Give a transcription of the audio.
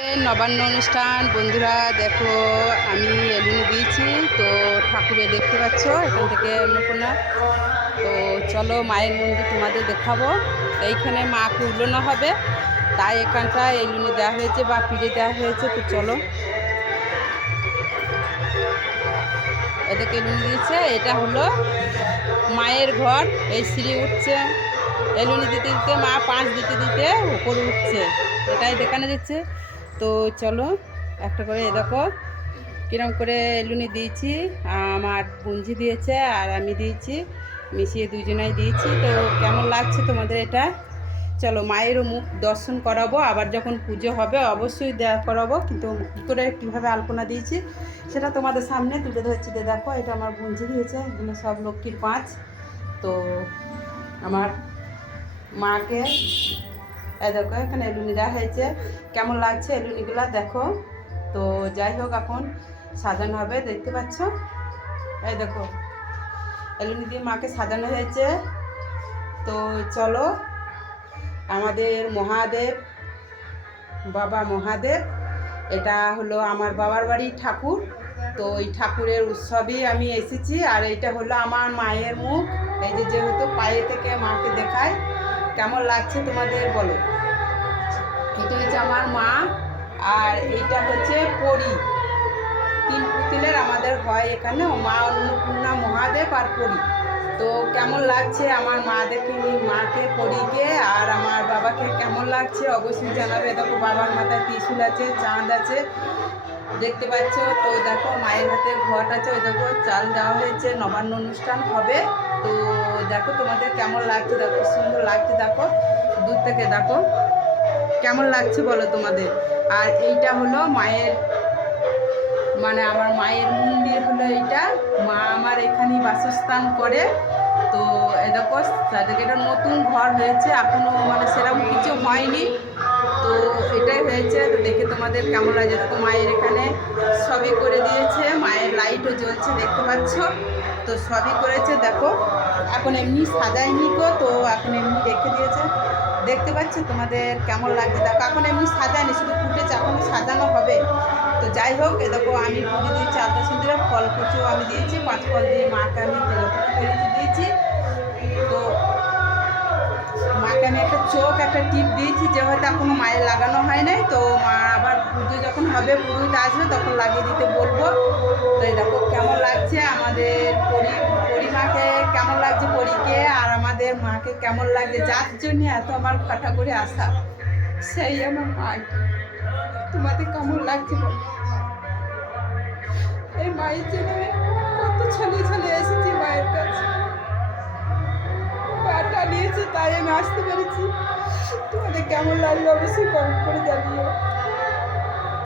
নবান্ন অনুষ্ঠান বন্ধুরা দেখো, আমি এলুনি দিয়েছি তো ঠাকুরে দেখতে পাচ্ছ এখান থেকে অন্নপূর্ণা। তো চলো মায়ের মন্দির তোমাদের দেখাবো। এইখানে মাকে উল্লোনো হবে, তাই এখানটা এলুনি দেওয়া হয়েছে বা পিড়ে দেওয়া হয়েছে। তো চলো, এদেরকে এলুনি দিয়েছে। এটা হলো মায়ের ঘর, এই সিঁড়ি উঠছে এলুনি দিতে দিতে, মা পাঁচ দিতে দিতে উপরে উঠছে, এটাই দেখানো দিচ্ছে। তো চলো একটা করে দেখো কিরম করে এলুনি দিয়েছি। আমার বুঞ্জি দিয়েছে আর আমি দিয়েছি, মিশিয়ে দুজনাই দিয়েছি। তো কেমন লাগছে তোমাদের এটা? চলো মায়েরও মুখ দর্শন করাবো, আবার যখন পুজো হবে অবশ্যই করাবো, কিন্তু কী করে কীভাবে আলপনা দিয়েছি সেটা তোমাদের সামনে তুলে ধরছি। দেখো এটা আমার বুঞ্জি দিয়েছে, এগুলো সব লক্ষ্মীর পাঁচ। তো আমার মাকে দেখো এখানে এলুনি দেওয়া হয়েছে, কেমন লাগছে এলুনিগুলা দেখো। তো যাই হোক, এখন সাজানো হবে, দেখতে পাচ্ছ। এই দেখো এলুনি দিয়ে মাকে সাজানো হয়েছে। তো চলো, আমাদের মহাদেব, বাবা মহাদেব, এটা হলো আমার বাবার বাড়ির ঠাকুর। তো এই ঠাকুরের উৎসবেই আমি এসেছি। আর এইটা হলো আমার মায়ের মুখ, এই যে যেহেতু পায়ে থেকে মাকে দেখায়। কেমন লাগছে তোমাদের বলো? এটা হচ্ছে আমার মা, আর এইটা হচ্ছে পরী। তিন পুতুলের আমাদের হয় এখানে, মা অন্নপূর্ণা, মহাদেব আর পরী। তো কেমন লাগছে আমার মাকে, পরীকে আর আমার বাবাকে কেমন লাগছে অবশ্যই জানাবে। দেখো বাবার মাথায় ত্রিশূল আছে, চাঁদ আছে, দেখতে পাচ্ছ। তো দেখো মায়ের হাতে ঘট আছে, ওই দেখো চাল দেওয়া হয়েছে, নবান্ন অনুষ্ঠান হবে। তো দেখো তোমাদের কেমন লাগছে, দেখো সুন্দর লাগছে, দেখো দূর থেকে দেখো কেমন লাগছে বলো তোমাদের। আর এইটা হলো মায়ের, মানে আমার মায়ের মন্দির হলো এইটা। মা আমার এখানেই বাসস্থান করে। তো এই দেখো এটা নতুন ঘর হয়েছে, এখনও মানে সেরকম কিছু হয়নি। তো এটাই হয়েছে। তো দেখে তোমাদের কেমন লাগে? দেখো মায়ের এখানে সবই করে দিয়েছে, মায়ের লাইটও জ্বলছে, দেখতে পাচ্ছ। তো সবই করেছে দেখো, এখন এমনি সাজায়নি গো, তো এখন এমনি রেখে দিয়েছে, দেখতে পাচ্ছ। তোমাদের কেমন লাগছে দেখো, এখন এমনি সাজায়নি, শুধু ফুটেছে, এখনও সাজানো হবে। তো যাই হোক, এ দেখো আমি পুজো দিয়েছি, আলতা সিঁদুরে ফল কুচো আমি দিয়েছি, 5 ফল দিয়ে মাকে আমি দিয়েছি। তো মাকে আমি একটা চোখ, একটা টিপ দিয়েছি, যে হয়তো এখনো মায়ের লাগানো হয় নাই। তো মা আবার পুজো যখন হবে, পুরোহিত আসবে, তখন লাগিয়ে দিতে বলবো। তো এই দেখো কেমন লাগছে আমাদের পরিমাকে, কেমন লাগছে পরীকে, আর আমাদের মাকে কেমন লাগছে, যার জন্য এত আমার ফাটা করে আসা, সেই আমার মা। তোমাদের কেমন লাগছে? এই মায়ের জন্য কত ছলে এসেছি মায়ের কাছে, পাটা নিয়েছে তাই আমি আসতে পেরেছি। তোমাদের কেমন লাগলো অবশ্যই কমেন্ট করে জানিও।